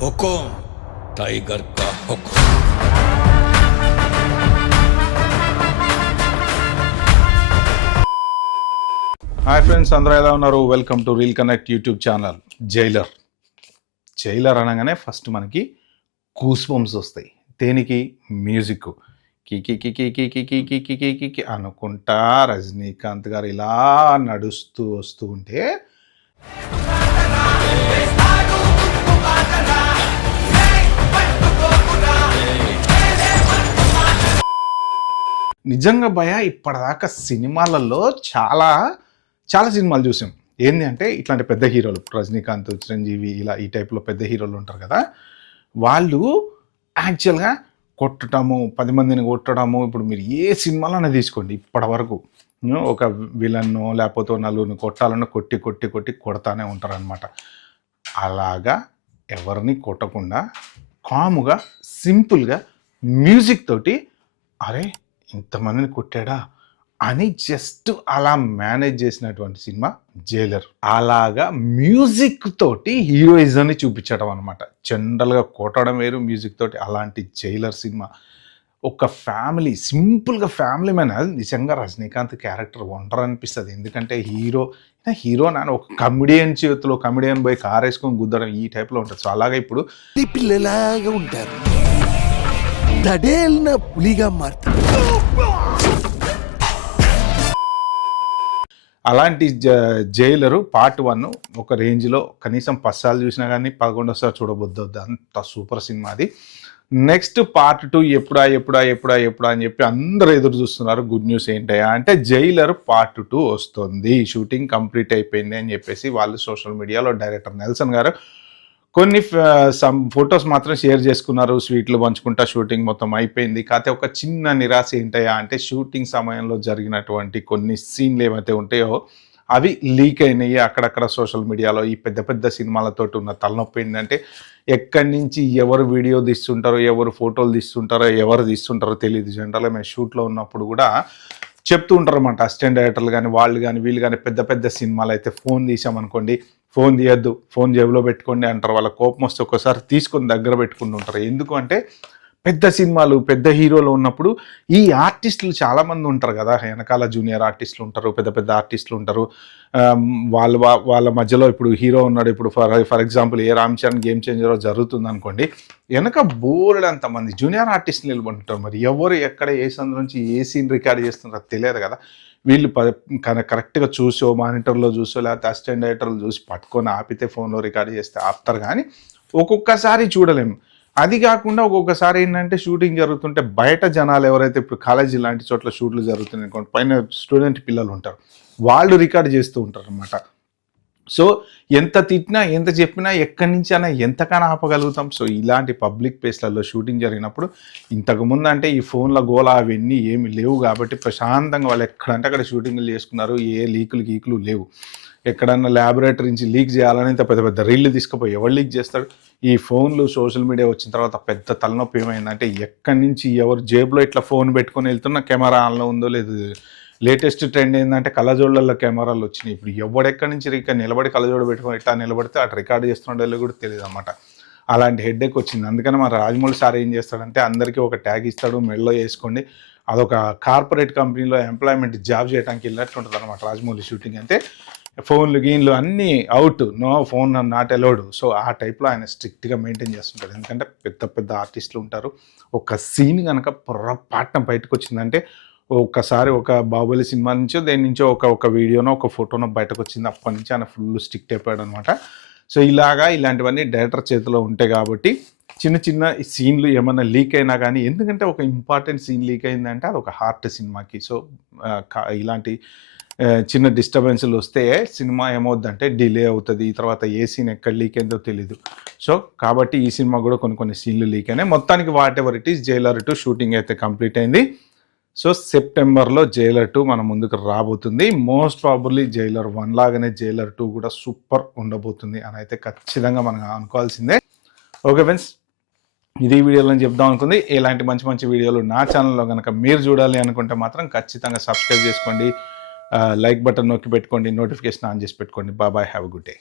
हुकुम tiger का हुक्म। Hi friends, అందరూ ఎలా ఉన్నారు? Welcome to reel connect YouTube channel. Jailer అనగానే ఫస్ట్ మనకి గూస్ బంప్స్ వస్తాయి. దేనికి? మ్యూజిక్ కికి కికి కికి కికి కికి కికి అనుకుంటా రజనీకాంత్ గారు ఇలా నడుస్తూ వస్తూ ఉంటే నిజంగా భయ ఇప్పటిదాకా సినిమాలలో చాలా సినిమాలు చూసాం. ఏంటి అంటే ఇట్లాంటి పెద్ద హీరోలు, రజనీకాంత్, చిరంజీవి, ఇలా ఈ టైప్లో పెద్ద హీరోలు ఉంటారు కదా, వాళ్ళు యాక్చువల్గా కొట్టడము, 10 మందిని కొట్టడము. ఇప్పుడు మీరు ఏ సినిమాలన్నా తీసుకోండి, ఇప్పటి వరకు ఒక విలన్ను లేకపోతే నలుగురిని కొట్టాలన్నా కొట్టి కొడతానే ఉంటారనమాట. అలాగా ఎవరిని కొట్టకుండా కాముగా సింపుల్గా మ్యూజిక్ తోటి అరే ఇంతమందిని కొట్టాడా అని జస్ట్ అలా మేనేజ్ చేసినటువంటి సినిమా జైలర్. అలాగా మ్యూజిక్ తోటి హీరోయిజంని చూపించడం అనమాట. జనరల్గా కొట్టడం వేరు, మ్యూజిక్ తోటి. అలాంటి జైలర్ సినిమా ఒక సింపుల్గా ఫ్యామిలీ మ్యాన్. నిజంగా రజనీకాంత్ క్యారెక్టర్ వండర్ అనిపిస్తుంది. ఎందుకంటే హీరో నాన్న ఒక కమిడియన్ చేతిలో, కమిడియన్ పోయి కార్ వేసుకొని గుద్దడం, ఈ టైప్లో ఉంటుంది. సో అలాగే ఇప్పుడు పిల్లలాగా ఉంటారు, దడేలిన పులిగా మారుతారు. అలాంటి జైలరు పార్ట్ 1 ఒక రేంజ్లో కనీసం 10 సార్లు చూసినా కానీ 11వ చూడబోద్దు, అంత సూపర్ సినిమా అది. నెక్స్ట్ పార్ట్ 2 ఎప్పుడా అని చెప్పి అందరూ ఎదురు చూస్తున్నారు. గుడ్ న్యూస్ ఏంటయ్యా అంటే జైలర్ పార్ట్ 2 వస్తుంది, షూటింగ్ కంప్లీట్ అయిపోయింది అని చెప్పేసి వాళ్ళు సోషల్ మీడియాలో డైరెక్టర్ నెల్సన్ గారు కొన్ని ఫొటోస్ మాత్రం షేర్ చేసుకున్నారు. స్వీట్లు పంచుకుంటా షూటింగ్ మొత్తం అయిపోయింది. కాకపోతే ఒక చిన్న నిరాశ ఏంటయ్యా అంటే షూటింగ్ సమయంలో జరిగినటువంటి కొన్ని సీన్లు ఏమైతే ఉంటాయో అవి లీక్ అయినాయి అక్కడక్కడ సోషల్ మీడియాలో. ఈ పెద్ద సినిమాలతో ఉన్న తలనొప్పి ఏంటంటే ఎక్కడి నుంచి ఎవరు వీడియో తీస్తుంటారో, ఎవరు ఫోటోలు తీస్తుంటారో, ఎవరు తీస్తుంటారో తెలియదు. జనరల్గా మేము షూట్లో ఉన్నప్పుడు కూడా చెప్తూ ఉంటారు అన్నమాట, అసిస్టెంట్ డైరెక్టర్లు కానీ వాళ్ళు కానీ వీళ్ళు కానీ. పెద్ద సినిమాలు అయితే ఫోన్ తీసామనుకోండి, ఫోన్ తీయద్దు, ఫోన్ జేబులో పెట్టుకోండి అంటారు. వాళ్ళ కోపం వస్తే ఒక్కసారి తీసుకొని దగ్గర పెట్టుకుంటుంటారు. ఎందుకు అంటే పెద్ద సినిమాలు, పెద్ద హీరోలు ఉన్నప్పుడు ఈ ఆర్టిస్టులు చాలామంది ఉంటారు కదా, వెనకాల జూనియర్ ఆర్టిస్టులు ఉంటారు, పెద్ద ఆర్టిస్టులు ఉంటారు. వాళ్ళ మధ్యలో ఇప్పుడు హీరో ఉన్నాడు. ఇప్పుడు for example A Ram Charan game changer జరుగుతుంది అనుకోండి, వెనక బోర్డు అంతమంది జూనియర్ ఆర్టిస్టులు నిలబడుతుంటారు. మరి ఎవరు ఎక్కడ ఏ సందు నుంచి ఏ సీన్ రికార్డ్ చేస్తున్నారో తెలియదు కదా. వీళ్ళు కరెక్ట్గా చూసో, మానిటర్లో చూసో, లేకపోతే అసిస్టెంట్ డైరెక్టర్లు చూసి పట్టుకొని ఆపితే ఫోన్లో రికార్డ్ చేస్తే ఆపుతారు. కానీ ఒక్కొక్కసారి చూడలేము. అది కాకుండా ఒక్కొక్కసారి ఏంటంటే షూటింగ్ జరుగుతుంటే బయట జనాలు ఎవరైతే ఇప్పుడు కాలేజీ లాంటి చోట్ల షూట్లు జరుగుతున్నాయి అనుకోండి, పైన స్టూడెంట్ పిల్లలు ఉంటారు, వాళ్ళు రికార్డ్ చేస్తూ ఉంటారు అన్నమాట. సో ఎంత తిట్టినా ఎంత చెప్పినా ఎక్కడి నుంచి అయినా ఎంతకైనా ఆపగలుగుతాం. సో ఇలాంటి పబ్లిక్ ప్లేస్లలో షూటింగ్ జరిగినప్పుడు ఇంతకుముందు అంటే ఈ ఫోన్ల గోల అవన్నీ ఏమి లేవు కాబట్టి ప్రశాంతంగా వాళ్ళు ఎక్కడంటే అక్కడ షూటింగ్లు చేసుకున్నారు. ఏ గీకులు లేవు. ఎక్కడన్నా ల్యాబొరేటరీ నుంచి లీక్ చేయాలని ఇంత పెద్ద రీళ్లు తీసుకుపోయి ఎవరు లీక్ చేస్తాడు? ఈ ఫోన్లు, సోషల్ మీడియా వచ్చిన తర్వాత పెద్ద తలనొప్పి ఏమైందంటే ఎక్కడి నుంచి ఎవరు జేబులో ఇట్లా ఫోన్ పెట్టుకొని వెళ్తున్నా కెమెరా ఆన్లో ఉందో లేదు. లేటెస్ట్ ట్రెండ్ ఏంటంటే కళ్ళజోళ్ళల్లో కెమెరాలు వచ్చినాయి. ఇప్పుడు ఎవడెక్కడి నుంచి నిలబడి కళ్ళజోడు పెట్టుకొని ఇట్లా నిలబడితే అటు రికార్డ్ చేస్తున్నాడో కూడా తెలియదు అన్నమాట. అలాంటి హెడ్ఏక్ వచ్చింది. అందుకని మన రాజమౌళి సార్ ఏం చేస్తాడంటే అందరికీ ఒక ట్యాగ్ ఇస్తాడు, మెడలో వేసుకోండి. అదొక కార్పొరేట్ కంపెనీలో ఎంప్లాయ్మెంట్ జాబ్ చేయడానికి వెళ్ళినట్టు ఉంటుంది అనమాట రాజమౌళి షూటింగ్. అంటే ఫోన్లు గీన్లు అన్నీ out, no phone not allowed. So ఆ టైప్లో ఆయన స్ట్రిక్ట్గా మెయింటైన్ చేస్తుంటాడు. ఎందుకంటే పెద్ద ఆర్టిస్టులు ఉంటారు. ఒక సీన్ కనుక పొరపాటున బయటకు వచ్చిందంటే, ఒక్కసారి ఒక బాహుబలి సినిమా నుంచో దేని నుంచో ఒక వీడియోనో ఒక ఫోటోనో బయటకు వచ్చింది, అప్పటి నుంచి ఆయన ఫుల్ స్ట్రిక్ట్ అయిపోయాడు అనమాట. సో ఇలాంటివన్నీ డైరెక్టర్ చేతిలో ఉంటాయి కాబట్టి చిన్న సీన్లు ఏమైనా లీక్ అయినా కానీ, ఎందుకంటే ఒక ఇంపార్టెంట్ సీన్ లీక్ అయిందంటే అది ఒక హార్ట్ సినిమాకి. సో ఇలాంటి చిన్న డిస్టర్బెన్స్లు వస్తే సినిమా ఏమవుద్దంటే డిలే అవుతుంది. తర్వాత ఏ సీన్ ఎక్కడ లీక్ అయిందో తెలీదు. సో కాబట్టి ఈ సినిమా కూడా కొన్ని సీన్లు లీక్ అయినాయి. మొత్తానికి what ever it is, Jailer 2 shooting అయితే కంప్లీట్ అయింది. సో సెప్టెంబర్లో జైలర్ 2 మన ముందుకు రాబోతుంది. మోస్ట్ ప్రాబబ్లీ జైలర్ 1 లాగానే జైలర్ 2 కూడా సూపర్ ఉండబోతుంది అని అయితే ఖచ్చితంగా మనం అనుకోవాల్సిందే. ఓకే ఫ్రెండ్స్, ఇది వీడియోలో చెప్దాం అనుకుంది. ఇలాంటి మంచి వీడియోలు నా ఛానల్లో కనుక మీరు చూడాలి అనుకుంటే మాత్రం ఖచ్చితంగా సబ్స్క్రైబ్ చేసుకోండి, లైక్ బటన్ నొక్కి పెట్టుకోండి, నోటిఫికేషన్ ఆన్ చేసి పెట్టుకోండి. Bye, have a good day.